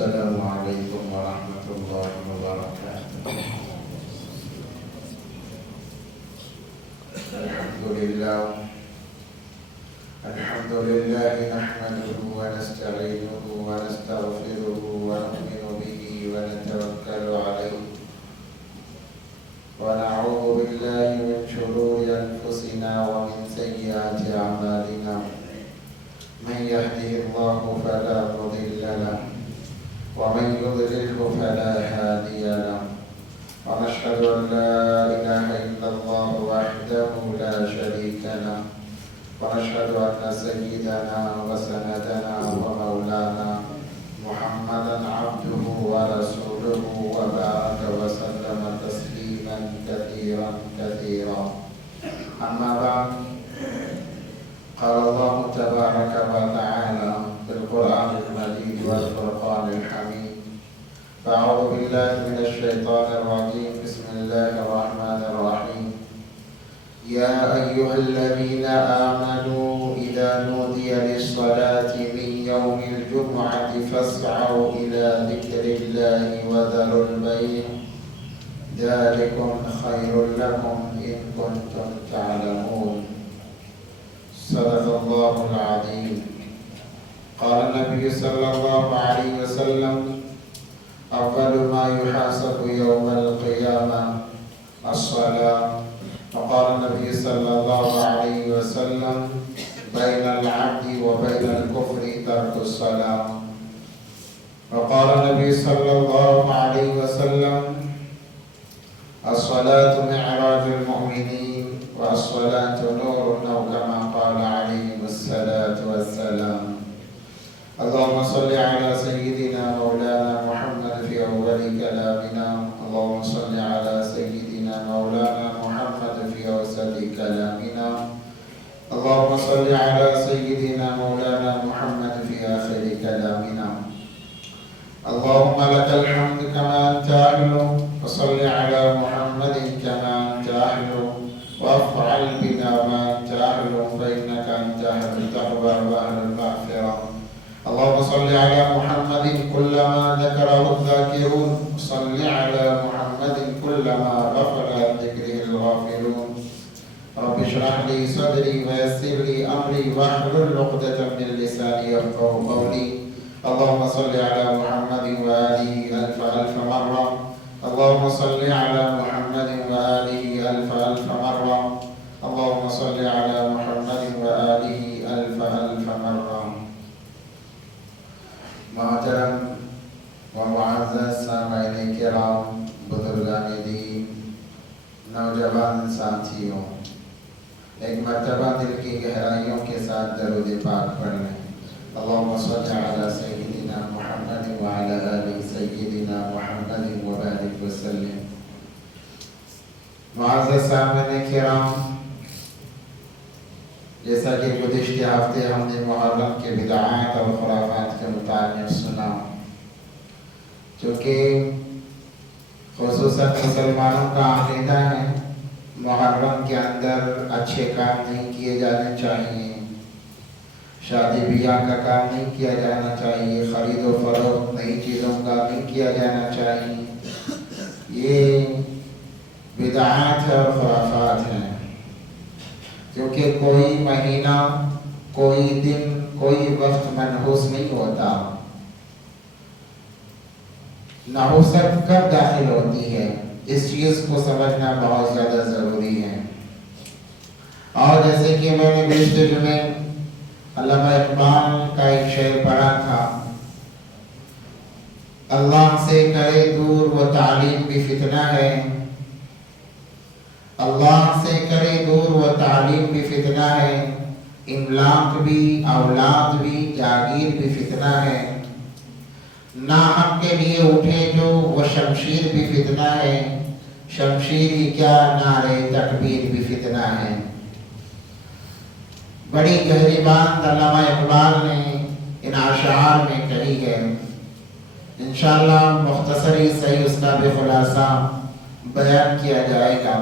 السلام عليكم ورحمة الله وبركاته. الحمد لله نحمده ونستعينه ونستغفره ونؤمن به ونتوكل عليه ونعوذ بالله من شرور أنفسنا ومن سيئات أعمالنا. من يهده الله فلا مضل له ومن يضلله فلا هادي له، ونشهد أن لا إله إلا الله وحده لا شريك له، ونشهد أن سيدنا وسندنا ومولانا محمدا عبده ورسوله وبارك وسلم تسليما كثيرا كثيرا. أما بعد، قال الله تبارك وتعالى في القرآن المجيد والفرقان الحميد: فأعوذ بالله من الشيطان الرجيم. بسم الله الرحمن الرحيم. يا أيها الذين آمنوا إذا نودي للصلاة من يوم الجمعة فاسعوا إلى ذكر الله وذروا البيع ذلكم خير لكم إن كنتم تعلمون. صدق الله العظيم. قال النبي صلى الله عليه وسلم: أول ما يحاسب يوم القيامة الصلاة. وقال النبي صلى الله عليه وسلم: بين العبد وبين الكفر ترك الصلاة. وقال النبي صلى الله عليه وسلم: الصلاة معراج المؤمنين والصلاة نور، أو كما قال عليه الصلاة والسلام. اللهم صل على سيدنا مولانا محمد في أول كلامنا، اللهم صل على سيدنا مولانا محمد في أوسط كلامنا، اللهم صل على سيدنا مولانا محمد في آخر كلامنا. اللهم لك الحمد كما أنت أهل، وصل على محمد كما أنت أهل، وافعل بنا ما أنت أهل، فإنك أنت أهل التقوى وأهل المغفرة. اللهم صل على محمد كلما ذكره الذاكرون، صل على محمد كلما غفل عن ذكره الغافلون. رب اشرح لي صدري ويسر لي أمري واحلل عقدة من لساني يفقهوا قولي. اللهم صل على محمد وآله ألف ألف مرة. اللهم صل على محمد وآله ألف ألف مرة. اللهم صل على محمد وآله ألف ألف مرة. محترم و معزز سامعین کرام، بزرگان دین، نوجوان ساتھیوں، ایک مرتبہ دل کی گہرائیوں کے ساتھ درود پاک پڑھ لیں. اللهم صل على سيدنا محمد وعلى آل سيدنا محمد وبارك وسلم. معزز سامعین کرام، جیسا کہ گزشتہ ہفتے ہم نے محرم کے بدعات اور خرافات کے متعلق سنا، چونکہ خصوصاً مسلمانوں کا عقیدہ ہے محرم کے اندر اچھے کام نہیں کیے جانے چاہیے، شادی بیاہ کا کام نہیں کیا جانا چاہیے، خرید و فروخت نئی چیزوں کا نہیں کیا جانا چاہیے. یہ بدعات اور خرافات ہیں، کیونکہ کوئی مہینہ، کوئی دن، کوئی وقت منحوس نہیں ہوتا. نحوست کب داخل ہوتی ہے، اس چیز کو سمجھنا بہت زیادہ ضروری ہے. اور جیسے کہ میں نے گزشتہ جمعے علامہ اقبال کا ایک شعر پڑھا تھا: اللہ سے کرے دور وہ تعلیم بھی فتنہ ہے، اللہ سے کرے دور وہ تعلیم بھی فتنہ ہے، املاک بھی اولاد بھی جاگیر بھی فتنہ ہے، ناحق کے لیے اٹھے جو وہ شمشیر بھی فتنہ ہے، شمشیر ہی کیا نعرے تکبیر بھی فتنہ ہے. بڑی گہری بات علامہ اقبال نے ان اشعار میں کہی ہے. انشاءاللہ مختصری صحیح اس کا بھی خلاصہ بیان کیا جائے گا.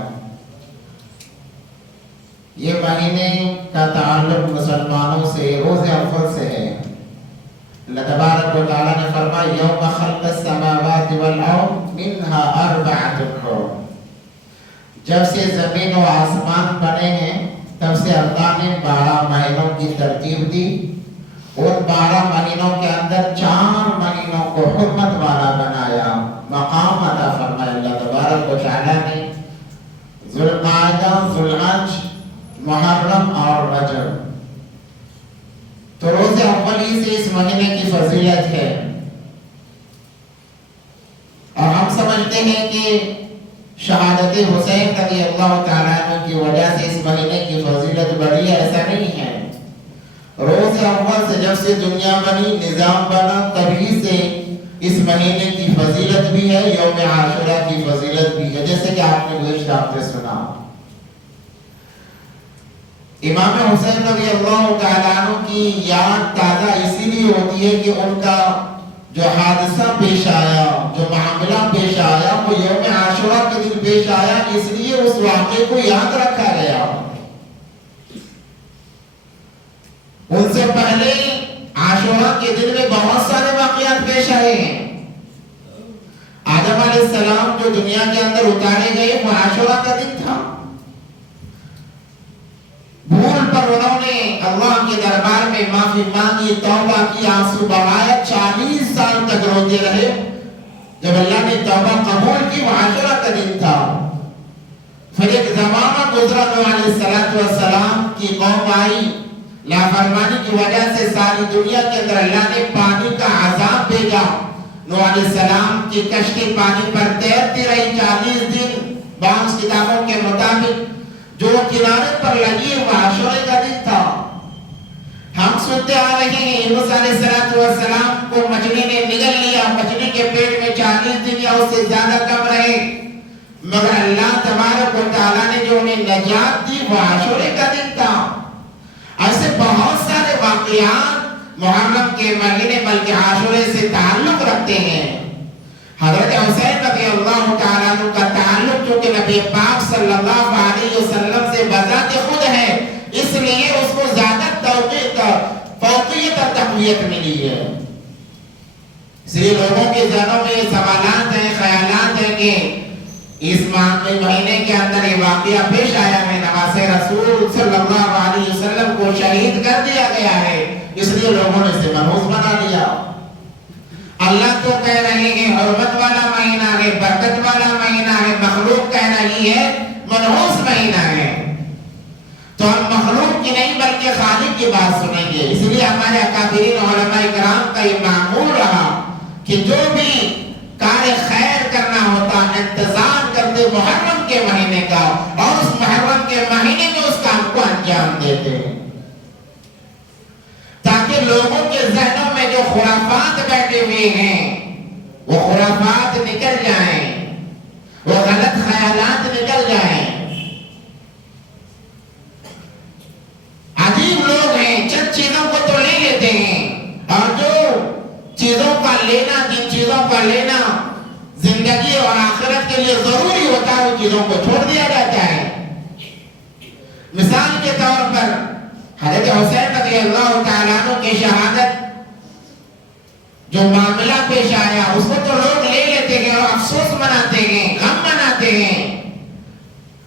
یہ مہینے کا تعلق مسلمانوں سے روز اول سے ہے. اللہ تبارک و تعالیٰ نے فرمایا یوم خلق السماوات والارض منہا اربعۃ حرم، جب سے زمین و آسمان بنے ہیں تب سے اللہ نے 12 مہینوں کی ترتیب دی، ان 12 مہینوں کے اندر 4 مہینوں کو حرمت والا بنایا، مقام عطا فرمایا اللہ تبارک و تعالیٰ نے، ذوالقعدہ، ذوالحج، محرم اور رجب۔ تو روز اولی سے اس مہینے کی فضیلت ہے، اور ہم سمجھتے ہیں کہ شہادت حسین رضی اللہ تعالیٰ عنہ کی وجہ سے اس مہینے کی فضیلت بڑھی ہے، ایسا نہیں ہے۔ روز اول سے جب سے دنیا بنی، نظام بنا، تبھی سے اس مہینے کی فضیلت بھی ہے، یوم عاشورہ کی فضیلت بھی ہے، جیسے کہ آپ نے گزشتہ ہفتے سنا۔ امام حسین رضی اللہ تعالیٰ عنہ کی یاد تازہ اسی لیے ہوتی ہے کہ ان کا جو حادثہ پیش آیا، جو معاملہ پیش آیا، وہ یوم عاشورہ کے دن پیش آیا، اس لیے اس واقعے کو یاد رکھا گیا۔ ان سے پہلے عاشورہ کے دن میں بہت سارے واقعات پیش آئے ہیں۔ آدم علیہ السلام جو دنیا کے اندر اتارے گئے وہ عاشورہ کا دن تھا۔ بھول پر انہوں نے اللہ کے دربار میں معافی مانگی، توبہ کی، آنسو بہائے، 40 سال تک روتے رہے۔ جب اللہ نے توبہ قبول کی وہ عاشورہ کا دن تھا۔ پھر ایک زمانہ گزرا، نوح علیہ السلام کی قوم آئی، نافرمانی کی وجہ سے ساری دنیا کے اندر اللہ نے پانی کا عذاب بھیجا۔ نوح علیہ السلام کی کشتی پانی پر تیرتی رہی 40 دن، بعض کتابوں کے مطابق جو کنارے پر لگی وہ عاشورہ کا دن تھا۔ ہم سنتے آ رہے ہیں یونس علیہ السلام کو مچھلی نے نگل لیا، مچھلی کے پیٹ میں 40 دن یا اس سے زیادہ کم رہے، مگر اللہ تبارک و تعالیٰ نے جو انہیں نجات دی وہ عاشورہ کا دن تھا۔ ایسے بہت سارے واقعات محرم کے مہینے بلکہ عاشورہ سے تعلق رکھتے ہیں۔ حضرت حسین رضی اللہ تعالیٰ عنہ کا تعلق چونکہ نبی پاک صلی اللہ علیہ وسلم سے بذات خود ہے، اس لیے اس کو زیادہ فوقیت اور تقویت ملی ہے۔ اس لیے لوگوں کے ذہنوں میں سوالات ہیں، خیالات ہیں کہ اس مہینے کے اندر یہ واقعہ پیش آیا ہے، نواسہ رسول صلی اللہ علیہ وسلم کو شہید کر دیا گیا ہے، اس لیے لوگوں نے اسے منحوس بنا لیا۔ اللہ تو کہہ رہے ہیں حرمت والا مہینہ ہے، برکت والا مہینہ ہے، مخلوق کہہ رہی ہے منحوس مہینہ ہے۔ تو ہم مخلوق کی نہیں بلکہ خالق کی بات سنیں گے۔ اس لیے ہمارے اکابرین علماء کرام کا یہ معمول رہا کہ جو بھی کار خیر کرنا ہوتا انتظار کرتے محرم کے مہینے کا، اور اس محرم کے مہینے میں اس کام کو انجام دیتے، تاکہ لوگوں کے ذہنوں میں جو خرافات بیٹھے ہوئے ہیں وہ خرافات نکل جائیں، وہ غلط خیالات نکل جائیں۔ عجیب لوگ ہیں، چند چیزوں کو تو لے لیتے ہیں، اور جو چیزوں کا لینا، جن چیزوں کا لینا زندگی اور آخرت کے لیے ضروری ہوتا ہے، وہ چیزوں کو چھوڑ دیا جاتا ہے۔ مثال کے طور پر حضرت حسین رضی اللہ تعالیٰ عنہ کی شہادت جو معاملہ پیش آیا اس کو تو لوگ لے لیتے ہیں اور افسوس مناتے ہیں، غم مناتے ہیں،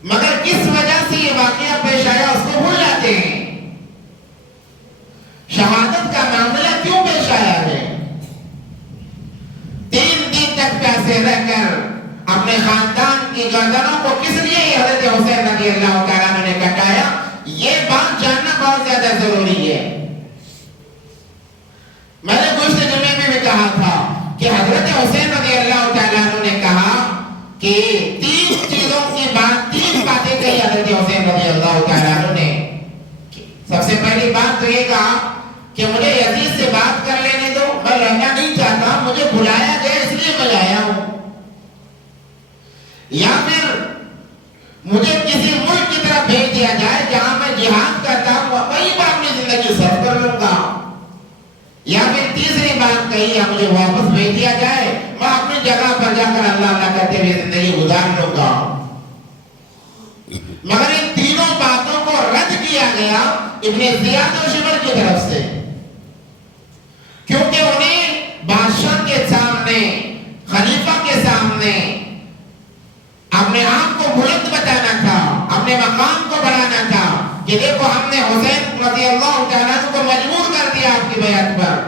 مگر کس وجہ سے یہ واقعہ پیش آیا اس کو بھول جاتے ہیں۔ شہادت کا معاملہ کیوں پیش آیا ہے؟ 3 دن تک پیاسے رہ کر اپنے خاندان کی گردنوں کو کس لیے حضرت حسین رضی اللہ تعالیٰ عنہ نے کٹایا، یہ بات جاننا بہت زیادہ ضروری ہے۔ میں نے گزشتہ جمعے میں بھی کہا تھا کہ حضرت حسین رضی اللہ تعالیٰ عنہ نے کہا کہ 3 چیزوں کی بات، 3 باتیں کہی حضرت حسین رضی اللہ تعالیٰ عنہ نے۔ سب سے پہلی بات تو یہ کہا کہ مجھے یزید سے بات کر لینے دو، میں لڑنا نہیں چاہتا، مجھے بلایا گیا اس لیے میں آیا ہوں، یا پھر مجھے کسی ملک کی طرف بھیج دیا جائے جہاں میں جہاد کرتا ہوں، وہیں پر اپنی زندگی سر کر لوں گا، یا پھر تیسری بات کہی ہے مجھے واپس بھیج دیا جائے، میں اپنی جگہ پر جا کر اللہ اللہ کرتے ہوئے زندگی گزار لوں گا۔ مگر ان تینوں باتوں کو رد کیا گیا ابن زیاد و شمر کی طرف سے، کیونکہ بادشاہ کے سامنے، خلیفہ کے سامنے اپنے آپ کو بلند بتانا تھا، اپنے مقام کو بڑھانا تھا کہ دیکھو ہم نے حسین رضی اللہ تعالیٰ عنہ کو مجبور کر دیا آپ کی بیعت پر.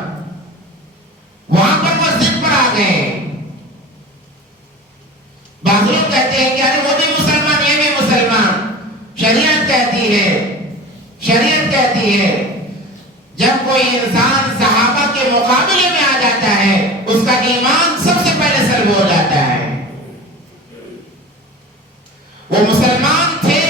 وہاں پر وہ ضد پر آ گئے. بعض لوگ کہتے ہیں کہ ارے وہ بھی مسلمان، یہ بھی مسلمان. شریعت کہتی ہے جب کوئی انسان صحابہ کے مقابلے میں آ جاتا ہے اس کا ایمان سب سے پہلے سلب ہو جاتا ہے. وہ مسلمان تھے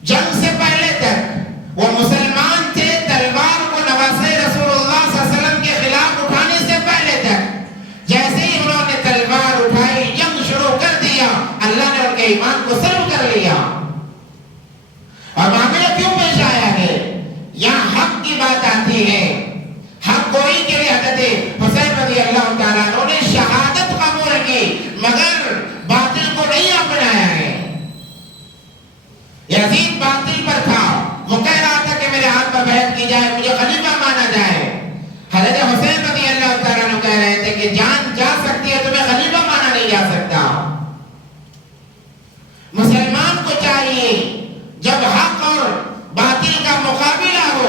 جنگ سے پہلے تک، وہ مسلمان تھے تلوار کو نواسے رسول اللہ صلی اللہ علیہ وسلم کے خلاف اٹھانے سے پہلے تک. جیسے ہی انہوں نے تلوار اٹھائی، جنگ شروع کر دیا، اللہ نے ان کے ایمان کو سلب کر لیا. اور معاملہ کیوں پیش آیا ہے؟ یہاں حق کی بات آتی ہے. حق گوئی کے لیے حضرت حسین رضی اللہ تعالیٰ عنہ نے شہادت قبول کی مگر باطل کو نہیں اپنایا ہے. یزید باطل پر تھا، وہ کہہ رہا تھا کہ میرے ہاتھ پر بیعت کی جائے، مجھے خلیفہ مانا جائے. حضرت حسین رضی اللہ تعالیٰ عنہ کہہ رہے تھے کہ جان جا سکتی ہے، تمہیں خلیفہ مانا نہیں جا سکتا. مسلمان کو چاہیے جب حق اور باطل کا مقابلہ ہو،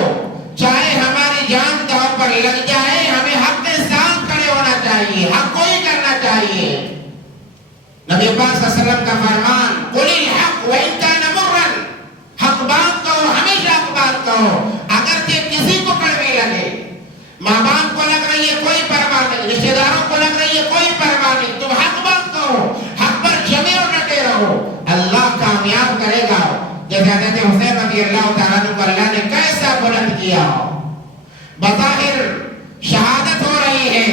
چاہے ہماری جان داؤ پر لگ جائے، ہمیں حق کے ساتھ کھڑے ہونا چاہیے، حق کو ہی کرنا چاہیے. نبی پاک صلی اللہ علیہ وسلم کا فرمان قُلِ الْحَقُّ وَإِنْ كَانَ مُرًّا، حق بات کہو، ہمیشہ حق بات کہو اگرچہ کسی کو کڑوی لگے. ماں باپ کو لگ رہی ہے کوئی پرواہ نہیں، رشتہ داروں کو لگ رہی ہے کوئی پرواہ نہیں، تم حق بات کہو، حق پر جمے اور ڈٹے رہو، اللہ کامیاب کرے گا. جیسے حضرت حسین رضی اللہ تعالیٰ عنہ کو اللہ نے کیسا بلند کیا. بظاہر شہادت ہو رہی ہے،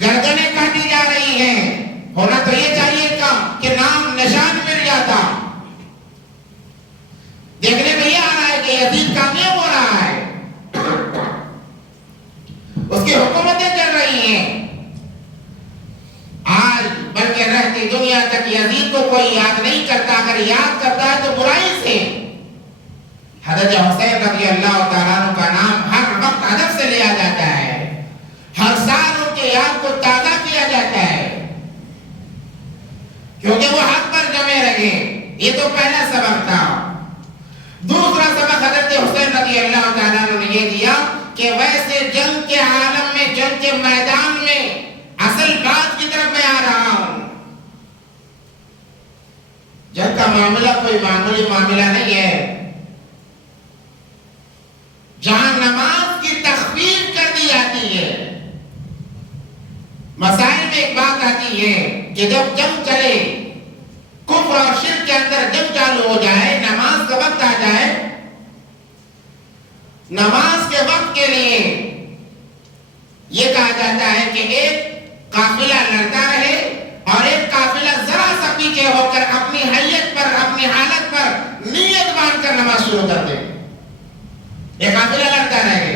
گردنیں کاٹی جا رہی ہیں، ہونا تو یہ چاہیے تھا کہ نام نشان مل جاتا. دیکھنے میں یہ آ رہا ہے کہ یزید کامیاب ہو رہا ہے، اس کی حکومتیں چل رہی ہیں. آج بلکہ رہتی دنیا تک یزید کو کوئی یاد نہیں کرتا، اگر یاد کرتا ہے تو برائی سے. حضرت حسین رضی اللہ تعالیٰ عنہ کا نام ہر وقت ادب سے لیا جاتا ہے، ہر سال ان کے یاد کو تازہ کیا جاتا ہے کیونکہ وہ حق پر جمے رہے. یہ تو پہلا سبق تھا. دوسرا سبق حضرت حسین رضی اللہ تعالیٰ عنہ نے یہ دیا کہ ویسے جنگ کے عالم میں، جنگ کے میدان میں اصل بات کی طرف میں آ رہا ہوں. جنگ کا معاملہ کوئی معمولی معاملہ نہیں ہے جہاں نماز کی تخفیف کر دی جاتی ہے. مسائل میں ایک بات آتی ہے کہ جب جنگ چلے، کفر اور شرک کے اندر جنگ چالو ہو جائے، نماز کا وقت آ جائے، نماز کے وقت کے لیے یہ کہا جاتا ہے کہ ایک قافلہ لڑتا رہے اور ایک قافلہ ذرا سا پیچھے ہو کر اپنی حیت پر، اپنی حالت پر نیت باندھ کر نماز شروع کر دے. ایک قافلہ لڑتا رہے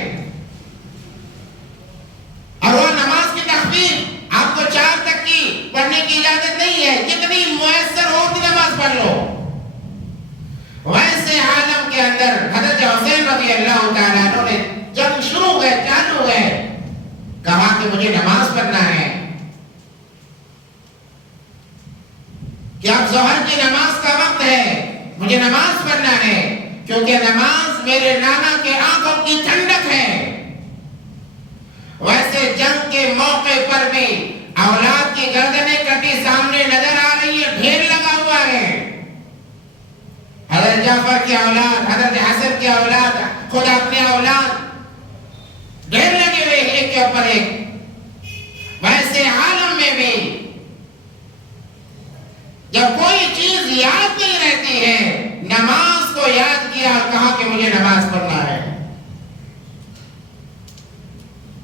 اور وہ نماز کی تخفیف آپ کو 4 تک کی پڑھنے کی اجازت نہیں ہے، جتنی میسر ہو اتنی نماز پڑھ لو. ویسے عالم کے اندر حضرت حسین رضی اللہ تعالیٰ عنہ نے جنگ شروع ہوئے، چالو ہوئے، کہا کہ مجھے نماز پڑھنا ہے. کہ اب ظہر کی نماز کا وقت ہے، مجھے نماز پڑھنا ہے کیونکہ نماز میرے نانا کے آنکھوں کی ٹھنڈک ہے. ویسے جنگ کے موقع پر بھی اولاد کی گردنیں کٹی سامنے نظر آ رہی ہے، ڈھیر لگا ہوا ہے. حضرت جعفر کی اولاد، حضرت حسن کی اولاد، خود اپنے اولاد ڈھیر لگے ہوئے ایک کے اوپر ایک. ویسے عالم میں بھی جب کوئی چیز یاد نہیں رہتی ہے، نماز کو یاد کیا اور کہا کہ مجھے نماز پڑھنا ہے.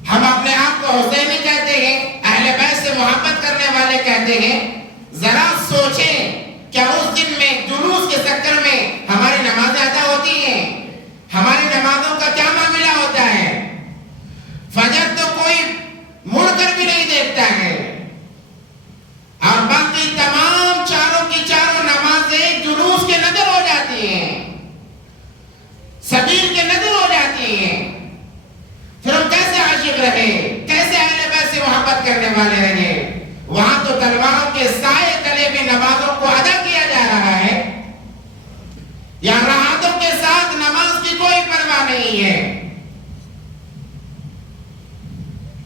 ہم اپنے آپ کو حسینی کہتے ہیں، اہل بیت سے محبت کرنے والے کہتے ہیں. ذرا سوچیں کیا اس دن میں جلوس کے چکر میں ہماری نمازیں ادا ہوتی ہیں؟ ہماری نمازوں کا کیا معاملہ ہوتا ہے؟ فجر تو کوئی مڑ کر بھی نہیں دیکھتا ہے اور باقی تمام چاروں کی چاروں نمازیں جلوس کے نظر ہو جاتی ہیں، سبیل کے نظر ہو جاتی ہیں. پھر ہم کیسے عاشق رہے, کیسے اہل بیت سے محبت کرنے والے رہے. وہاں تو تلواروں کے سائے تلے بھی نمازوں کو ادا کیا جا رہا ہے. یہاں راحتوں کے ساتھ نماز کی کوئی پرواہ نہیں ہے.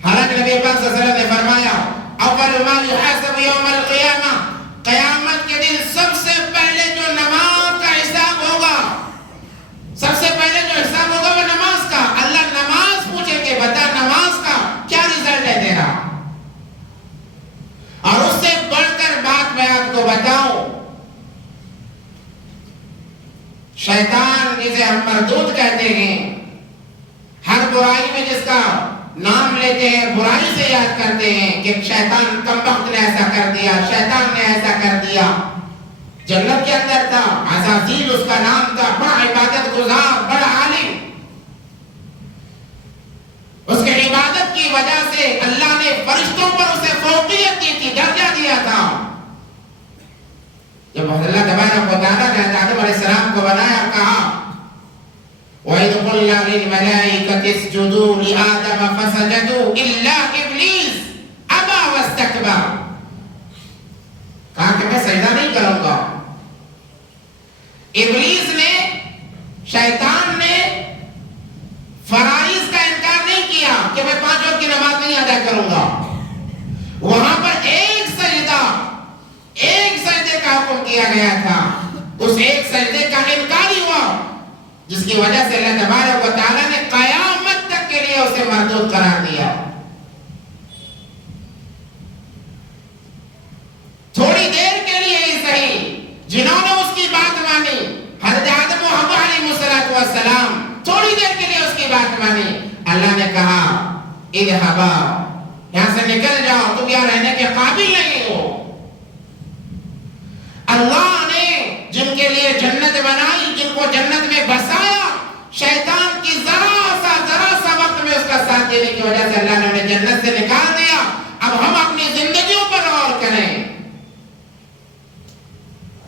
حالانکہ نبی پاک صلی اللہ علیہ وسلم نے فرمایا اول ما یحاسب یوم القیامہ, قیامت کے دن سب سے پہلے جو نماز کا حساب ہوگا, سب سے پہلے جو حساب ہوگا وہ نماز کا. اللہ نماز پوچھیں گے بتا نماز کا کیا رزلٹ ہے تیرا. اور اس سے بڑھ کر بات میں آپ کو بتاؤں, شیطان جسے ہم مردود کہتے ہیں, ہر برائی میں جس کا نام لیتے ہیں برائی سے یاد کرتے ہیں کہ شیطان کمبخت نے ایسا کر دیا, شیطان نے ایسا کر دیا. جنت کے اندر تھا, عزازیل اس کا نام تھا, بڑا عبادت گزار, بڑا عالم. اس کے عبادت کی وجہ سے اللہ نے فرشتوں پر اسے فوقیت دی تھی, درجہ دیا تھا. جب اللہ تبارک و تعالیٰ نے آدم علیہ السلام کو بنایا, کہا وَإِذْ قُلْنَا لِلْمَلَائِكَةِ اسْجُدُوا لِآدَمَ فَسَجَدُوا إِلَّا إِبْلِيسَ أَبَى وَاسْتَكْبَرَ. کہا کہ میں سجدہ نہیں کروں گا. ابلیس نے, شیطان نے فرائض کا انکار نہیں کیا کہ میں 5 وقت کی نماز نہیں ادا کروں گا. وہاں پر ایک سجدے کا حکم کیا گیا تھا, اس ایک سجدے کا انکار ہی ہوا, جس کی وجہ سے اللہ تبارک و تعالیٰ نے قیامت تک کے لیے اسے مردود قرار دیا. تھوڑی دیر کے لیے ہی صحیح, جنہوں نے اس کی بات مانی, حضرت آدم و حوا علیہ السلام, تھوڑی دیر کے لیے اس کی بات مانی. اللہ نے کہا اذهبا, یہاں سے نکل جاؤ, تم یہاں رہنے کے قابل نہیں ہو. اللہ نے جن کے لیے جنت بنائی, جن کو جنت میں بسایا, شیطان کی ذرا سا وقت میں اس کا ساتھ دینے کی وجہ سے اللہ نے انہیں جنت سے نکال دیا. اب ہم اپنی زندگیوں پر غور کریں.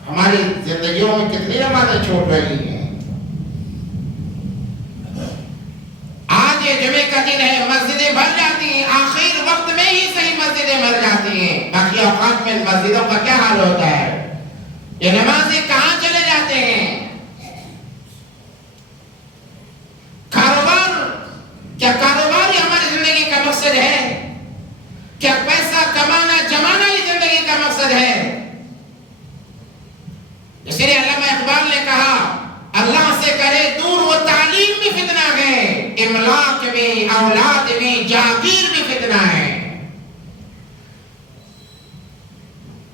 ہماری زندگیوں میں کتنی نمازیں چھوٹ رہی ہیں. آج یہ جمعے کا دن ہے, مسجدیں بھر جاتی ہیں, آخر وقت میں ہی صحیح مسجدیں بھر جاتی ہیں, باقی اوقات میں مسجدوں کا کیا حال ہوتا ہے. یہ نمازی کہاں چلے جاتے ہیں. کیا کاروبار ہی ہماری زندگی کا مقصد ہے؟ کیا پیسہ کمانا جمانا ہی زندگی کا مقصد ہے؟ اس لیے علامہ اقبال نے کہا اللہ سے کرے دور وہ تعلیم بھی فتنہ ہے, املاک بھی, اولاد بھی, جاگیر بھی فتنہ ہے.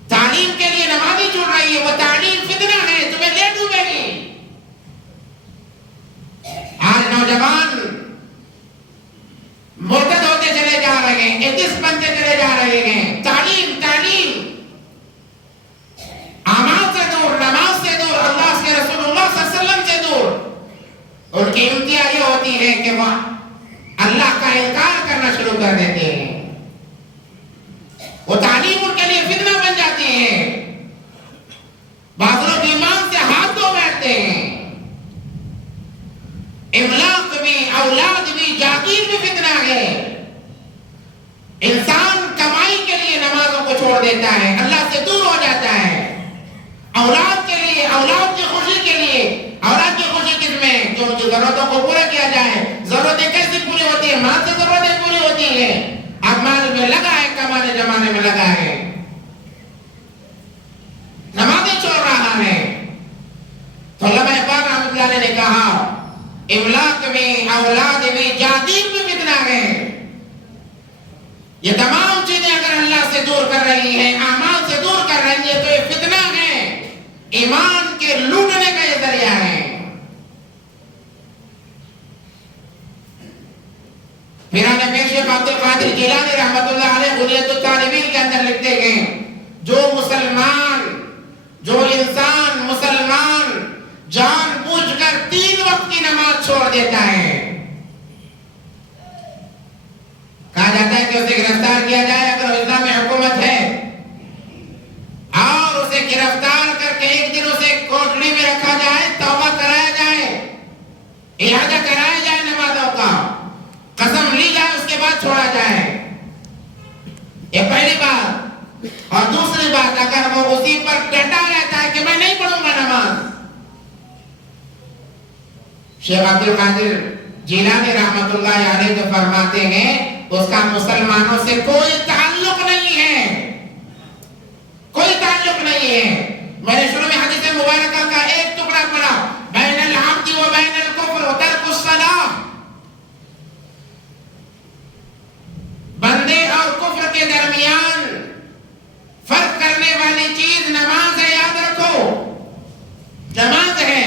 تعلیم کے لیے نمازی چھوڑ رہی ہے, وہ تعلیم فتنہ ہے, تمہیں لے ڈوبے گی. آج نوجوان مرتد ہوتے چلے جا رہے ہیں, ایتھسٹ بنتے چلے جا رہے ہیں. تعلیم اعمال سے دور, نماز سے دور, اللہ کے رسول اللہ صلی اللہ علیہ وسلم سے دور. ان کی امتیاز یہ ہوتی ہے کہ وہ اللہ کا انکار کرنا شروع کر دیتے ہیں. وہ تعلیم ان کے لیے فتنہ بن جاتی ہے. بعض لوگ ایمان سے ہاتھ دھو بیٹھتے ہیں. املاک بھی, اولاد بھی, جاگیر بھی فتنہ ہے. انسان کمائی کے لیے نمازوں کو چھوڑ دیتا ہے, اللہ سے دور ہو جاتا ہے. اولاد کے لیے, اولاد کی خوشی کے لیے, اولاد کی خوشی کس میں, کہ ان کی ضرورتوں کو پورا کیا جائے. ضرورتیں کیسے پوری ہوتی ہیں؟ مال سے ضرورتیں پوری ہوتی ہیں. اب مال میں لگا ہے, کمانے جمانے میں لگا ہے, نمازیں چھوڑ رہا ہے. تو علامہ اقبال رحمۃ اللہ علیہ نے کہا املاک میں, اولاد میں, جاگیر میں فتنہ ہے. یہ تمام چیزیں اگر اللہ سے دور کر رہی ہیں, اعمال سے دور کر رہی ہیں, تو یہ فتنہ ہے, ایمان کے لوٹنے کا یہ ذریعہ ہے. میرانے پیر شیخ عبد القادر جیلانی رحمۃ اللہ علیہ غنیۃ الطالبین کے اندر لکھتے ہیں جو انسان مسلمان جان بوجھ کر 3 وقت کی نماز چھوڑ دیتا ہے, کہا جاتا ہے کہ اسے گرفتار کیا جائے اگر اسلام میں حکومت ہے, اور اسے گرفتار کر کے ایک دن اسے کوٹڑی میں رکھا جائے, توبہ کرایا جائے, اعادہ کرایا جائے نمازوں کا, قسم لی جائے, اس کے بعد چھوڑا جائے، یہ پہلی بات۔ اور دوسری بات، اگر وہ اسی پر ڈٹا رہتا ہے کہ میں نہیں پڑھوں گا نماز، شیخ عبد القادر جیلانی رحمت اللہ علیہ جو فرماتے ہیں اس کا مسلمانوں سے کوئی تعلق نہیں ہے، کوئی تعلق نہیں ہے۔ میں نے شروع میں حدیث مبارکہ کا ایک ٹکڑا پڑھا، بین العبد و بین الکفر و ترک الصلاۃ، بندے اور کفر کے درمیان فرق کرنے والی چیز نماز ہے، یاد رکھو، نماز ہے۔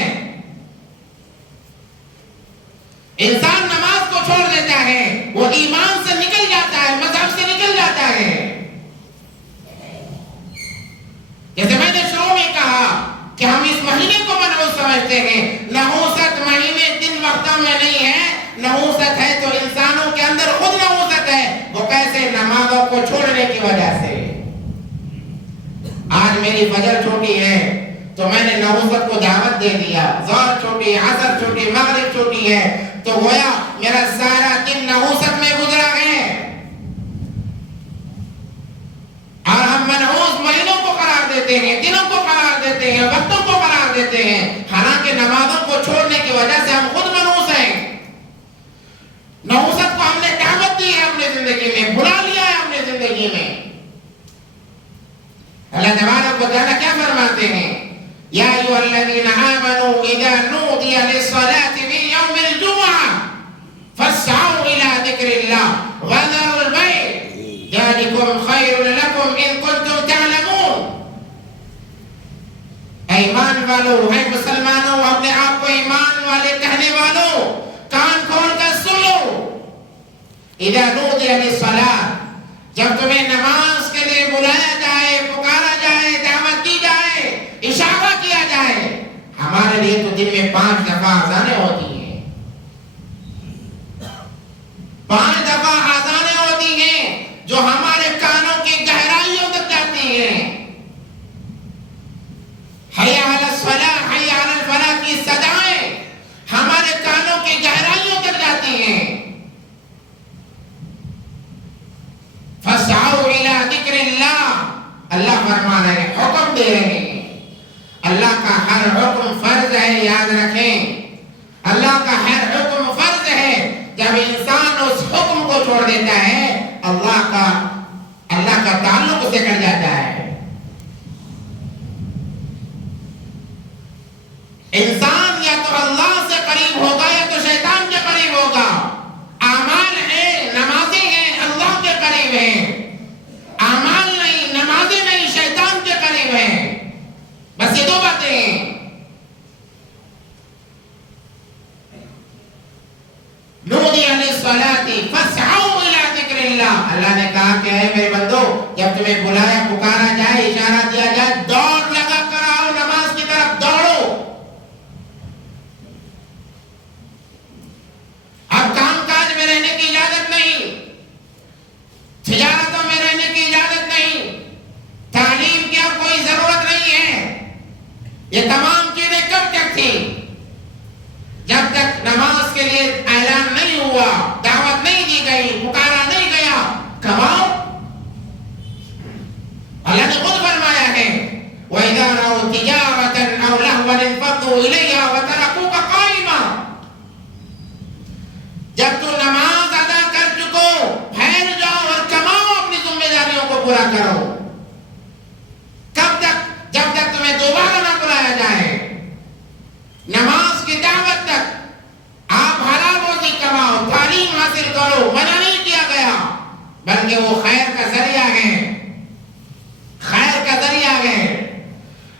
انسان نماز کو چھوڑ دیتا ہے، وہ ایمان سے نکل جاتا ہے، مذہب سے نکل جاتا ہے۔ جیسے میں نے شروع میں کہا کہ ہم اس مہینے کو منحوس سمجھتے ہیں، نحوست مہینے دن وقتوں میں نہیں ہے، نحوست ہے تو انسانوں کے اندر خود نحوست ہے۔ وہ کیسے؟ نمازوں کو چھوڑنے کی وجہ سے۔ آج میری فجر چھوٹی ہے تو میں نے نحوست کو دعوت دے دیا، ظہر چھوٹی، عصر چھوٹی، مغرب چھوٹی ہے، تو گویا میرا سارا دن نحوست میں گزرا ہے۔ اور ہم منحوس مہینوں کو قرار دیتے ہیں، دنوں کو قرار دیتے ہیں، وقتوں کو قرار دیتے ہیں، حالانکہ نمازوں کو چھوڑنے کی وجہ سے ہم خود منحوس ہیں۔ نحوست کو ہم نے دعوت دی ہے اپنی زندگی میں، بلا لیا ہے اپنی زندگی میں۔ اللہ تبارک و تعالیٰ کیا فرماتے ہیں؟ یا ایھا الذین آمنوا اذا نودی للصلاۃ من یوم الجمعہ فاسعوا الی ذکر اللہ وذروا البیع ذلکم خیر لکم ان کنتم تعلمون۔ اے ایمان والو، اے مسلمانوں، اپنے آپ کو ایمان والے کہنے والوں، کان کھول کر سن لو۔ اذا نودی للصلاۃ، جب تمہیں نماز کے لیے بلایا جائے، پکارا جائے، دعوت دی جائے، اشارہ کیا جائے۔ ہمارے لیے تو دن میں 5 دفعہ اذانیں ہوتی ہیں، 5 دفعہ اذانیں ہوتی ہیں جو ہمارے کانوں کی گہرائیوں تک جاتی ہیں۔ حی علی الصلاۃ، حی علی الفلاح کی صدائیں ہمارے کانوں کی گہرائیوں تک جاتی ہیں۔ فَاسْعَوْا إِلَىٰ ذِكْرِ اللَّهِ، اللہ فرما رہے ہیں، حکم دے رہے ہیں۔ اللہ کا ہر حکم فرض ہے، یاد رکھیں، اللہ کا ہر حکم فرض ہے۔ جب انسان اس حکم کو چھوڑ دیتا ہے، اللہ کا تعلق اسے کٹ جاتا ہے۔ انسان یا تو اللہ سے قریب ہوگا یا تو شیطان کے قریب ہوگا۔ اعمال ہیں، نمازیں ہیں، اللہ کے قریب ہیں، اعمال نہیں، نمازیں نہیں، شیطان کے قریب ہیں۔ بس یہ 2 باتیں ہیں۔ نودی للصلاۃ فاسعوا الی ذکر اللہ، اللہ نے کہا کہ اے میرے بندو، جب تمہیں بلایا، پکارا جائے، اشارہ دیا جائے، دوڑ لگا کر آؤ، نماز کی طرف دوڑو۔ اب کام کاج میں رہنے کی اجازت نہیں، تجارتوں میں رہنے کی اجازت نہیں، تعلیم کی اب کوئی ضرورت نہیں ہے۔ یہ تمام چیزیں کب تک تھی؟ جب تک نماز کے لیے اعلان نہیں ہوا، دعوت نہیں دی گئی، پکارا نہیں گیا، کماؤ۔ اللہ نے خود فرمایا ہے وَإِذَا رَأَوْا تِجَارَةً أَوْ لَهْوًا انفَضُّوا إِلَيْهَا وَتَرَكُوكَ قَائِمًا۔ جب تو نماز ادا کر چکو، پھیر جاؤ اور کماؤ، اپنی ذمہ داریوں کو پورا کرو۔ کب تک؟ جب تک تمہیں دوبارہ نہ بلایا جائے، نماز کی دعوت تک۔ آپ حلال روزی کماؤ، تعلیم حاصل کرو، منع نہیں کیا گیا، بلکہ وہ خیر کا ذریعہ ہے، خیر کا ذریعہ ہے۔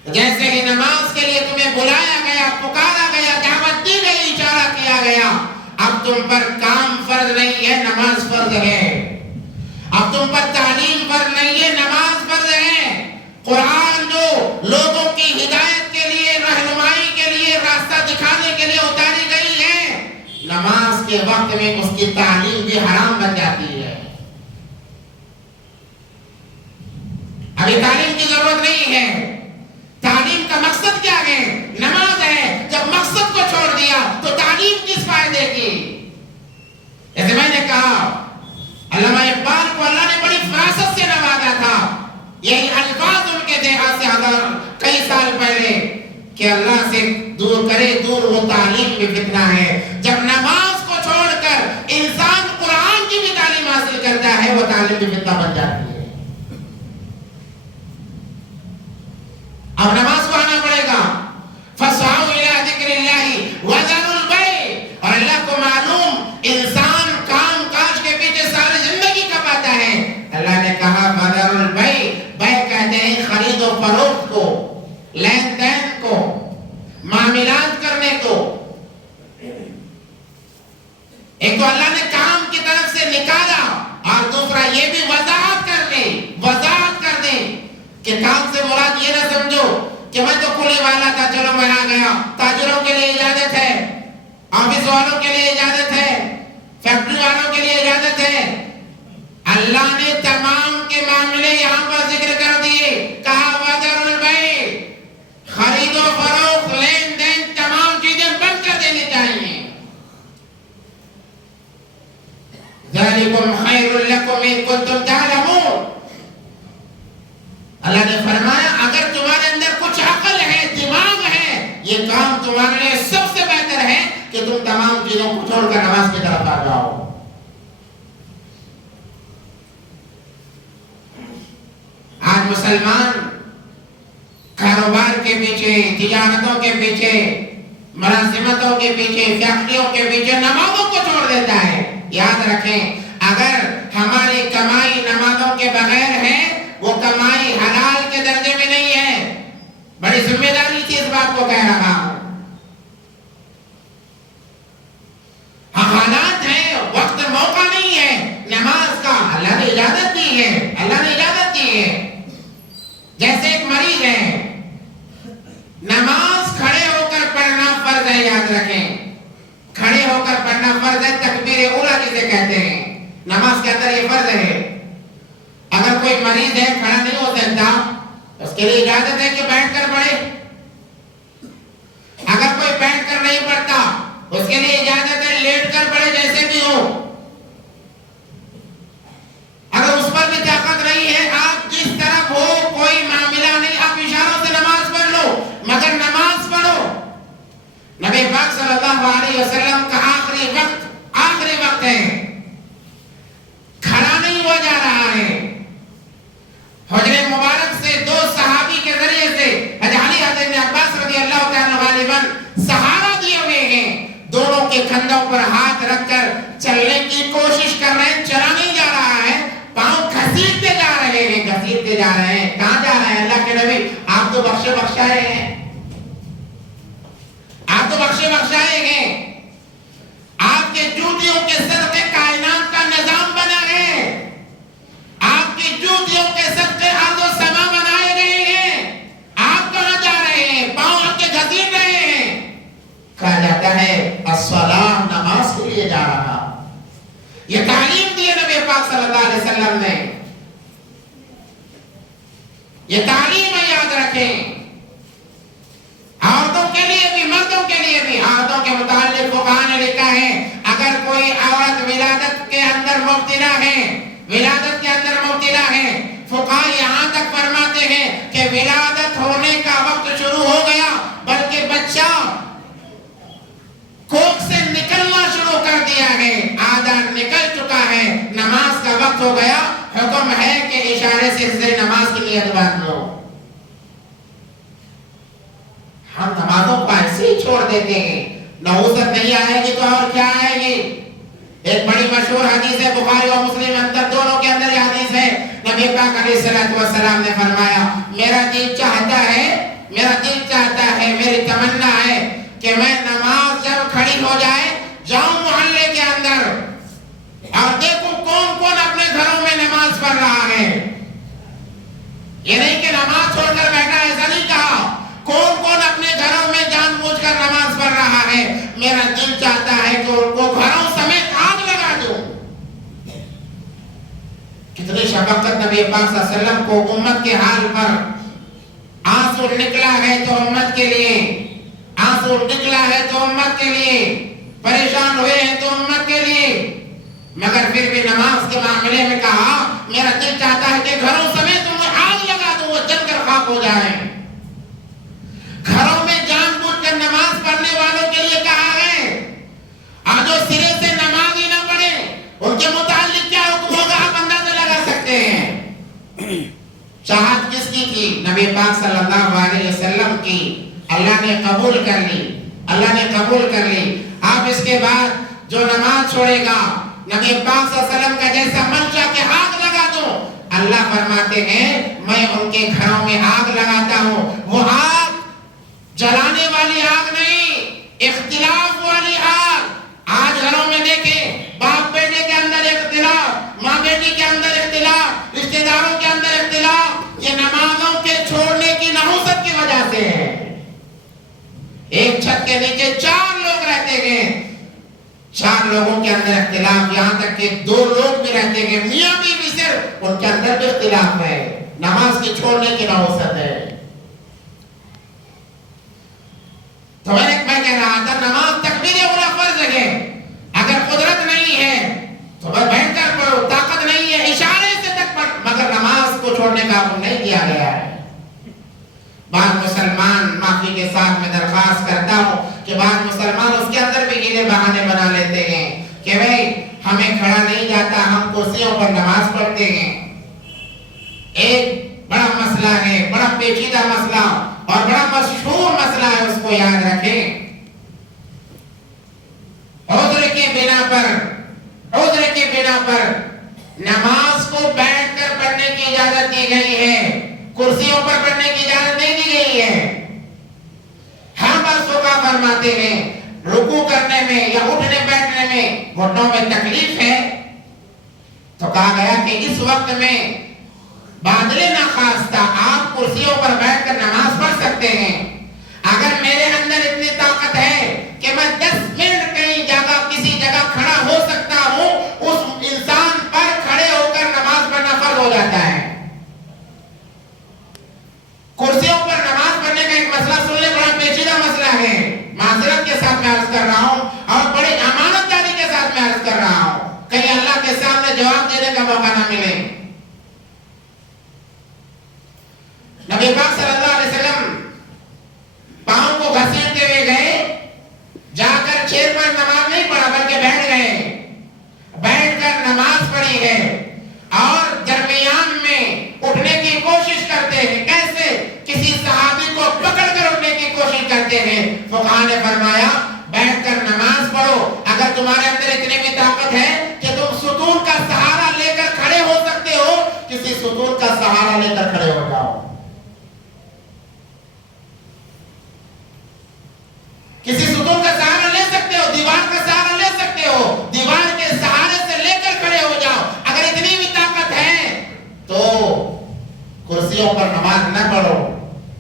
جیسے ہی نماز کے لیے تمہیں بلایا گیا، پکارا گیا، دعوت دی گئی، اشارہ کیا گیا، اب تم پر کام فرض نہیں ہے، نماز فرض ہے۔ اب تم پر تعلیم فرض نہیں ہے، نماز فرض ہے۔ قرآن جو لوگوں کی ہدایت کے لیے، رہنمائی کے لیے، راستہ دکھانے کے لیے اتاری گئی ہے، نماز کے وقت میں اس کی تعلیم بھی حرام بن جاتی ہے۔ ابھی تعلیم کی ضرورت نہیں ہے۔ تعلیم کا مقصد کیا ہے؟ نماز ہے۔ جب مقصد کو چھوڑ دیا تو تعلیم کس فائدے کی؟ جیسے میں نے کہا کہ اللہ سے دور کرے دور، وہ تعلیم بھی فتنہ ہے۔ جب نماز کو چھوڑ کر انسان قرآن کی بھی تعلیم حاصل کرتا ہے، وہ تعلیم بھی فتنہ بن جاتی ہے۔ اب نماز کو آنا پڑے گا۔ فَاسْعَوْا إِلَىٰ ذِكْرِ اللَّهِ وَذَرُوا الْبَيْعَ، اور اللہ کو معلوم انسان کام کاج کے پیچھے ساری زندگی کماتا ہے۔ اللہ نے کہا وَذَرُوا الْبَيْعَ، بیع کہتے ہیں خرید و فروخت کو، لین دین کو، معاملات کرنے کو۔ ایک تو اللہ نے کام کی طرف سے نکالا، اور دوسرا یہ بھی وضاحت کر دیں کہ کام سے مراد یہ نہ سمجھو کہ میں تو کھلی والا تھا، چلو میں آ گیا۔ تاجروں کے لیے اجازت ہے، آفس والوں کے لیے اجازت ہے، فیکٹری والوں کے لیے اجازت ہے۔ اللہ نے تمام کے معاملے یہاں پر ذکر کر دیے، کہا وَذَرُوا الْبَيْعَ، خرید و فروخت، لین دین، تمام چیزیں بند کر دینی چاہیے۔ ذَلِكُمْ خَيْرٌ لَكُمْ إِن كُنتُمْ تَعْلَمُونَ۔ اللہ نے فرمایا اگر تمہارے اندر کچھ عقل ہے، دماغ ہے، یہ کام تمہارے لیے سب سے بہتر ہے کہ تم تمام چیزوں کو چھوڑ کر نماز کی طرف آ جاؤ۔ آج مسلمان کاروبار کے پیچھے، تجارتوں کے پیچھے، ملازمتوں کے پیچھے، فیکٹریوں کے پیچھے نمازوں کو چھوڑ دیتا ہے۔ یاد رکھیں اگر ہماری کمائی نمازوں کے بغیر ہے، وہ کمائی حلال کے درجے میں نہیں ہے۔ بڑی ذمہ داری سے اس بات کو کہہ رہا ہوں۔ حالات ہیں، وقت موقع نہیں ہے نماز کا، اللہ نے اجازت دی ہے، اللہ نے اجازت دی ہے۔ جیسے ایک مریض ہے، نماز کھڑے ہو کر پڑھنا فرض ہے، یاد رکھیں کھڑے ہو کر پڑھنا فرض ہے، تکبیر اولیٰ جسے کہتے ہیں، نماز کے اندر یہ فرض ہے۔ اگر کوئی مریض ہے کھڑا نہیں ہو سکتا، اس کے لیے اجازت ہے کہ بیٹھ کر پڑھے۔ اگر کوئی بیٹھ کر نہیں پڑھتا، اس کے لیے اجازت ہے لیٹ کر پڑھے، جیسے بھی ہو۔ اگر اس پر بھی طاقت نہیں ہے، آپ جس طرف ہو کوئی معاملہ نہیں، آپ اشاروں سے نماز پڑھ لو، مگر نماز پڑھو۔ نبی پاک صلی اللہ علیہ وسلم کا آخری وقت ہے، کھڑا نہیں ہوا جا رہا ہے۔ حجر مبارک سے دو صحابی کے ذریعے سے حضرت علی حضرت عباس رضی اللہ تعالیٰ غالباً سہارا دیے ہوئے ہیں، دونوں کے کندھوں پر ہاتھ رکھ کر چلنے کی کوشش کر رہے ہیں، چلا نہیں جا رہا ہے، پاؤں گھسیٹتے جا رہے ہیں۔ کہاں جا رہے ہیں اللہ کے نبی؟ آپ تو بخشائے ہیں، آپ تو بخشائے ہیں، آپ کے جوتیوں کے صدقے کائنات کا نظام بنا ہے، آپ کی جوتیوں کے صدقے ارض و سما بنائے گئے ہیں، آپ کہاں جا رہے ہیں؟ پاؤں آپ کے گھسیٹ رہے ہیں۔ کہا جاتا ہے الصلاۃ، نماز کے لیے جا رہا۔ یہ تعلیم دی ہے نبی پاک صلی اللہ علیہ وسلم نے، یہ تعلیم ہے، یاد رکھیں۔ عورتوں کے لیے بھی مردوں کے لیے بھی، عورتوں کے متعلق فقہاء نے لکھا ہے اگر کوئی عورت ولادت کے اندر مبتلا ہے، فقہاء یہاں تک فرماتے ہیں کہ ولادت ہونے کا وقت شروع ہو گیا، بلکہ بچہ کوکھ سے نکلنا شروع کر دیا ہے، آدھا نکل چکا ہے، نماز کا وقت ہو گیا، حکم ہے کہ اشارے سے نماز کی نیت باندھ لو۔ ہم نمازوں کو ایسے ہی چھوڑ دیتے ہیں، نحوست نہیں آئے گی تو اور کیا آئے گی؟ ایک بڑی مشہور حدیث ہے، بخاری و مسلم اندر دونوں کے اندر یہ حدیث ہے، نبی پاک علیہ السلام نے فرمایا میرا دل چاہتا ہے، میری تمنا ہے کہ میں نماز جب کھڑی ہو جائے جاؤں محلے کے اندر اور دیکھوں کون کون اپنے گھروں میں نماز پڑھ رہا ہے۔ یہ نہیں کہ نماز چھوڑ کر بیٹھا، ایسا نہیں کہا، کون کون اپنے گھروں میں جان بوجھ کر نماز پڑھ رہا ہے۔ میرا دل چاہتا ہے کہ ان کو گھروں سمیت آگ لگا دوں۔ کتنی شفقت نبی پاک صلی اللہ علیہ وسلم کو امت کے حال پر، آنسو نکلا ہے تو امت کے لیے، آنسو نکلا ہے تو امت کے لیے، پریشان ہوئے ہیں تو امت کے لیے، مگر پھر بھی نماز کے معاملے میں کہا میرا دل چاہتا ہے کہ گھروں سمیت انہیں آگ لگا دوں، وہ جل کر خاک ہو جائیں۔ گھروں میں جو سرے سے نماز ہی نہ پڑھے ان کے متعلق کیا حکم ہوگا آپ اندازہ لگا سکتے ہیں۔ چاہت کس کی تھی؟ نبی پاک صلی اللہ علیہ وسلم کی، اللہ نے قبول کر لی، اللہ نے قبول کر لی۔ آپ اس کے بعد جو نماز چھوڑے گا نبی پاک صلی اللہ علیہ وسلم کا جیسا منشا کہ آگ لگا دو، اللہ فرماتے ہیں میں ان کے گھروں میں آگ لگاتا ہوں۔ وہ آگ جلانے والی آگ نہیں، اختلاف والی آگ۔ آج گھروں میں دیکھیں باپ بیٹے کے اندر اختلاف، ماں بیٹی کے اندر اختلاف، رشتہ داروں کے اندر اختلاف، یہ نمازوں کے چھوڑنے کی نحوست کی وجہ سے ہے۔ ایک چھت کے نیچے 4 لوگ رہتے ہیں، 4 لوگوں کے اندر اختلاف، یہاں تک کہ 2 لوگ بھی رہتے ہیں میاں بیوی صرف، ان کے اندر بھی اختلاف ہے، نماز کی چھوڑنے کی نحوست ہے۔ تو میں کہہ رہا تھا نماز تکبیر اولیٰ فرض ہے، اگر قدرت نہیں ہے تو بیٹھ کر پڑھو، طاقت نہیں ہے اشارے سے تک پڑھ، مگر نماز کو چھوڑنے کا حکم نہیں دیا گیا ہے۔ بعض مسلمان، معافی کے ساتھ میں درخواست کرتا ہوں کہ بعض مسلمان اس کے اندر بھی ہیلے بہانے بنا لیتے ہیں کہ بھئی ہمیں کھڑا نہیں جاتا، ہم کرسیوں پر نماز پڑھتے ہیں۔ ایک بڑا مسئلہ ہے، بڑا پیچیدہ مسئلہ اور بڑا مشہور مسئلہ ہے، اس کو یاد رکھیں۔ عذر کے بنا پر نماز کو بیٹھ کر پڑھنے کی اجازت دی گئی ہے، کرسیوں پر پڑھنے کی اجازت نہیں دی گئی ہے۔ ہم بس فقہ فرماتے ہیں رکوع کرنے میں یا اٹھنے بیٹھنے میں گھٹنوں میں تکلیف ہے تو کہا گیا کہ اس وقت میں بادل ناخواستہ آپ کرسیوں پر بیٹھ کر نماز پڑھ سکتے ہیں۔ اگر میرے اندر اتنی طاقت ہے کہ میں 10 منٹ کہیں جگہ کسی جگہ کھڑا ہو سکتا ہوں، اس انسان پر کھڑے ہو کر نماز پڑھنا فرض ہو جاتا ہے۔ کرسیوں پر نماز پڑھنے کا ایک مسئلہ سن لے، بڑا پیچیدہ مسئلہ ہے، معذرت کے ساتھ میں عرض کر رہا ہوں اور بڑی امانت داری کے ساتھ میں عرض کر رہا ہوں، کہیں اللہ کے سامنے جواب دینے کا موقع نہ ملے۔ نبی پاک صلی اللہ علیہ وسلم پاؤں کو گھسیٹتے ہوئے گئے، جا کر چیر پر نماز نہیں پڑھا بلکہ بیٹھ گئے، بیٹھ کر نماز پڑھی ہے اور درمیان میں اٹھنے کی کوشش کرتے ہیں، کیسے؟ کسی صحابی کو پکڑ کر اٹھنے کی کوشش کرتے ہیں۔ فقہاء نے فرمایا بیٹھ کر نماز پڑھو، اگر تمہارے اندر اتنی بھی طاقت ہے کہ تم ستون کا سہارا لے کر کھڑے ہو سکتے ہو، کسی ستون کا سہارا لے کر کھڑے ہو جاؤ، کسی ستون کا سہارا لے سکتے ہو، دیوار کا سہارا لے سکتے ہو، دیوار کے سہارے سے لے کر کھڑے ہو جاؤ۔ اگر اتنی بھی طاقت ہے تو کرسیوں پر نماز نہ پڑھو۔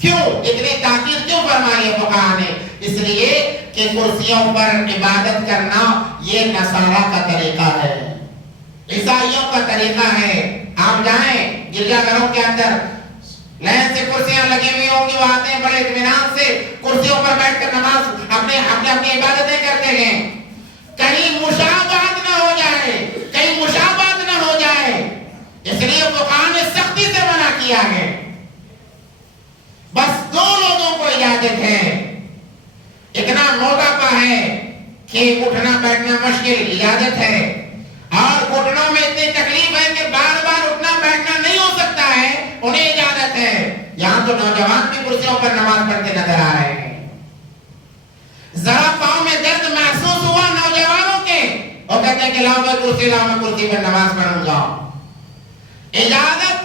کیوں اتنی تاکید کیوں فرمائی ہے فقہاء نے؟ اس لیے کہ کرسیوں پر عبادت کرنا یہ نصارہ کا طریقہ ہے، عیسائیوں کا طریقہ ہے۔ آپ جائیں گرجا گھروں کے اندر، لائن سے کرسیاں لگی ہوئی ہوں گی، وہ آتے ہیں بڑے اطمینان سے کرسیوں پر بیٹھ کر نماز اپنی عبادتیں کرتے ہیں۔ کہیں مشابہت نہ ہو جائے، کہیں مشابہت نہ ہو جائے، اس لیے فقہاء نے سختی سے منع کیا ہے۔ بس 2 لوگوں کو اجازت ہے، اتنا موٹاپا ہے کہ اٹھنا بیٹھنا مشکل، اجازت ہے، اور گھٹنوں میں اتنی تکلیف ہے کہ بار بار اٹھنا بیٹھنا نہیں ہو سکتا ہے، انہیں اجازت ہے۔ یہاں تو نوجوان بھی کرسیوں پر نماز پڑھتے نظر آ رہے ہیں۔ ذرا پاؤں میں درد محسوس ہوا نوجوانوں کے، وہ کہتے ہیں کہ لاؤ میں کرسی لاؤ، میں کرسی پر نماز پڑھوں گا۔ اجازت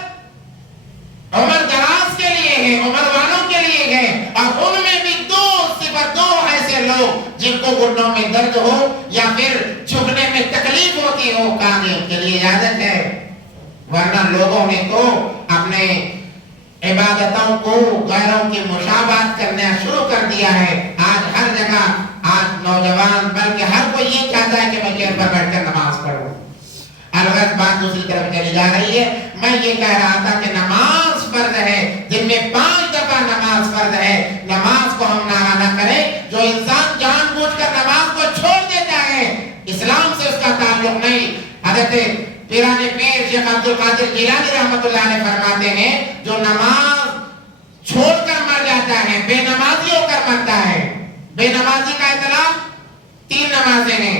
عمر دراز کے لیے ہے، عمر والوں کے لیے ہے، اور ان میں بھی 2 ایسے لوگ جن کو گھٹنوں میں درد ہو یا پھر جھکنے میں تکلیف ہوتی ہو، کانے کے لیے اجازت ہے۔ ورنہ لوگوں نے تو اپنے عبادتوں کو غیروں کی مشابہت کرنا شروع کر دیا ہے۔ آج ہر جگہ، آج نوجوان بلکہ ہر کوئی یہ چاہتا ہے کہ میں چیئر پر بیٹھ کر نماز پڑھوں۔ البتہ بات دوسری طرف چلی جا رہی ہے۔ میں یہ کہہ رہا تھا کہ نماز فرض ہے، دن میں 5 دفعہ نماز فرض ہے۔ نماز کو ہم نہ کریں۔ جو انسان جان بوجھ کر نماز کو چھوڑ دیتا ہے، اسلام سے اس کا تعلق نہیں۔ حضرت پیران پیر شیخ عبد القادر جیلانی رحمۃ اللہ علیہ فرماتے ہیں جو نماز چھوڑ کر مر جاتا ہے، بے نمازی ہو کر مرتا ہے۔ بے نمازی کا اطلاق 3 نمازیں ہیں،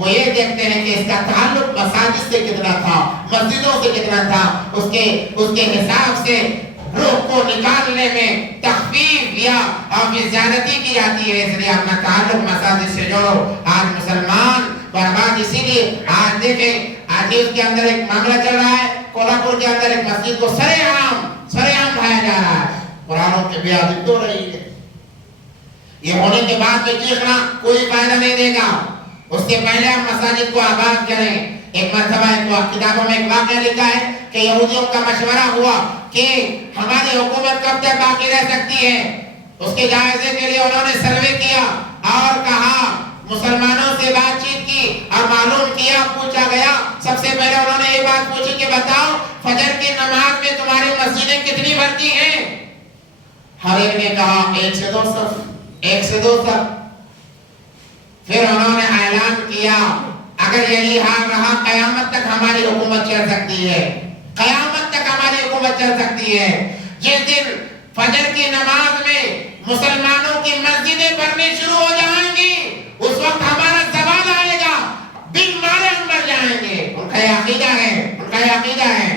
وہ یہ دیکھتے ہیں کہ اس کا تعلق مساجد سے کتنا تھا، مسجدوں سے کتنا تھا، اس کے حساب سے روح کو نکالنے میں تخفیف یا زیادتی کی جاتی ہے، اس لیے اپنا تعلق مساجد سے جوڑو۔ آج مسلمان برباد اسی لیے، آج دیکھیں آج نیوز کے اندر ایک معاملہ چل رہا ہے، کولہاپور کے اندر ایک مسجد کو سرے عام ڈھایا جا رہا ہے، قرآنوں کی بے ادبی ہو رہی ہے۔ یہ ہونے کے بعد میں چیخنا کوئی فائدہ نہیں دے گا، اس سے پہلے ہم مساجد کو آباد کریں۔ ایک مرتبہ کتابوں میں ایک واقعہ لکھا ہے کہ یہودیوں کا مشورہ ہوا کہ ہماری حکومت کب تک باقی رہ سکتی ہے۔ اس کے جائزے کے لیے انہوں نے سروے کیا اور کہا، مسلمانوں سے بات چیت کی اور معلوم کیا، پوچھا گیا۔ سب سے پہلے انہوں نے یہ بات پوچھی کہ بتاؤ فجر کی نماز میں تمہاری مسجدیں کتنی بھرتی ہیں؟ ہر ایک نے کہا 1 سے 2 صف، 1 سے 2 صف۔ پھر انہوں نے اعلان کیا اگر یہی حال رہا قیامت تک ہماری حکومت چل سکتی ہے، قیامت تک ہماری حکومت چل سکتی ہے۔ جس دن فجر کی نماز میں مسلمانوں کی مسجدیں بھرنی شروع ہو جائیں گی، اس وقت ہمارا زوال آئے گا، بن مارے ہم مر جائیں گے۔ ان کا یہ عقیدہ ہے، ان کا یہ عقیدہ ہے۔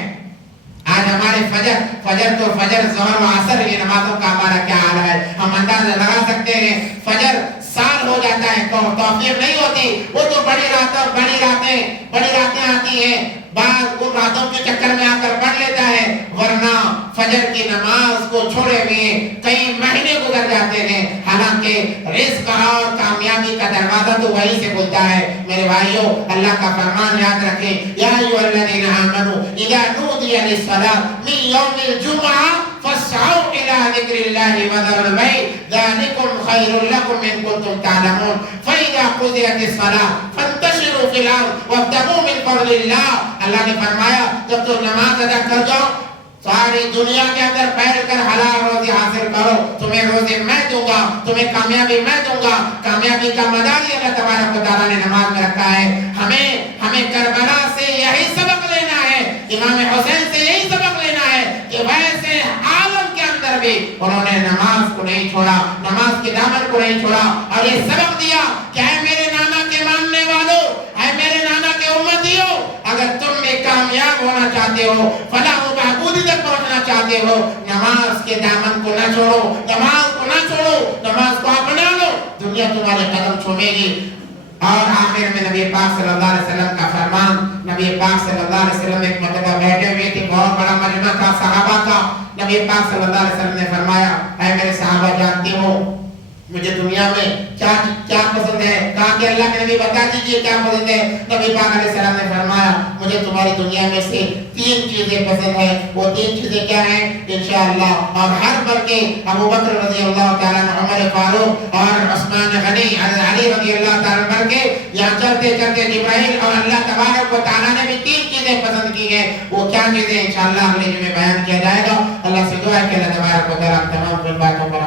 آج ہمارے فجر تو فجر، ظہر و عصر یہ نمازوں کا ہمارا کیا حال ہے، ہم اندازہ لگا سکتے ہیں۔ فجر سال ہو جاتا ہے، توفیق نہیں ہوتی، وہ تو بڑی راتیں آتی ہیں، بعض ان راتوں کے چکر میں آ کر پڑھ لیتا ہے، ورنہ فجر کی نماز کو چھوڑے ہوئے کئی مہینے گزر جاتے ہیں۔ حالانکہ رزق اور کامیابی کا دروازہ تو وہیں سے کھلتا ہے۔ میرے بھائیوں، اللہ کا فرمان یاد رکھیں، یا ایھا الذین آمنوا اذا نودی للصلاۃ من یوم الجمعہ فاسعوا الی ذکر اللہ وذروا البیع ذلکم خیر لکم ان کنتم تعلمون فاذا قضیت الصلاۃ فانتشروا فی الارض وابتغوا من فضل اللہ۔ اللہ نے فرمایا جب تم نماز ادا کر جاؤ، ساری دنیا کے اندر پھیل کر حلال روزی حاصل کرو، تمہیں روزی میں دوں گا، تمہیں کامیابی میں دوں گا۔ کامیابی کا مدار اللہ تبارک و تعالیٰ نے نماز میں رکھا ہے۔ ہمیں کربلا سے یہی سبق لینا ہے، امام حسین سے یہی سبق لینا ہے کہ ویسے عالم کے اندر بھی انہوں نے نماز کو نہیں چھوڑا، نماز کے دامن کو نہیں چھوڑا، اور یہ سبق دیا کہ اے میرے نانا کے ماننے والوں، اے میرے نانا کے امتیوں، اگر تم بھی کامیاب ہونا چاہتے ہو، فلاح و بہبودی تک پہنچنا چاہتے ہو، نماز کے دامن کو نہ چھوڑو، نماز کو نہ چھوڑو، نماز کو اپنا لو، دنیا تمہارے قدم چومے گی۔ اور آخر میں نبی پاک صلی اللہ علیہ وسلم کا فرمان، نبی پاک صلی اللہ علیہ وسلم ایک مرتبہ بیٹھے ہوئے تھے، بہت بڑا مجمع تھا صحابہ کا۔ نبی پاک صلی اللہ علیہ وسلم نے فرمایا، اے میرے صحابہ جانتے ہو مجھے دنیا میں کیا پسند ہے؟ کہا کہ اللہ کے نبی بتا دیجئے کیا پسند ہے؟ نبی پاک علیہ السلام نے فرمایا مجھے تمہاری دنیا میں سے 3 چیزیں پسند ہیں۔ وہ 3 چیزیں کیا ہیں؟ انشاءاللہ اور ہر بر کے ابو بکر رضی اللہ تعالیٰ عنہ، عمر فاروق اور عثمان غنی، علی رضی اللہ تعالیٰ بر کے یہاں چلتے چلتے جبرائیل اور اللہ تبارک و تعالیٰ نے بھی 3 چیزیں پسند کی ہیں۔ وہ کیا چیزیں انشاءاللہ اگلے جمعے بیان کیا جائے گا۔ اللہ سے دعا ہے کہ اللہ تبارک و تعالیٰ تمام باتوں پر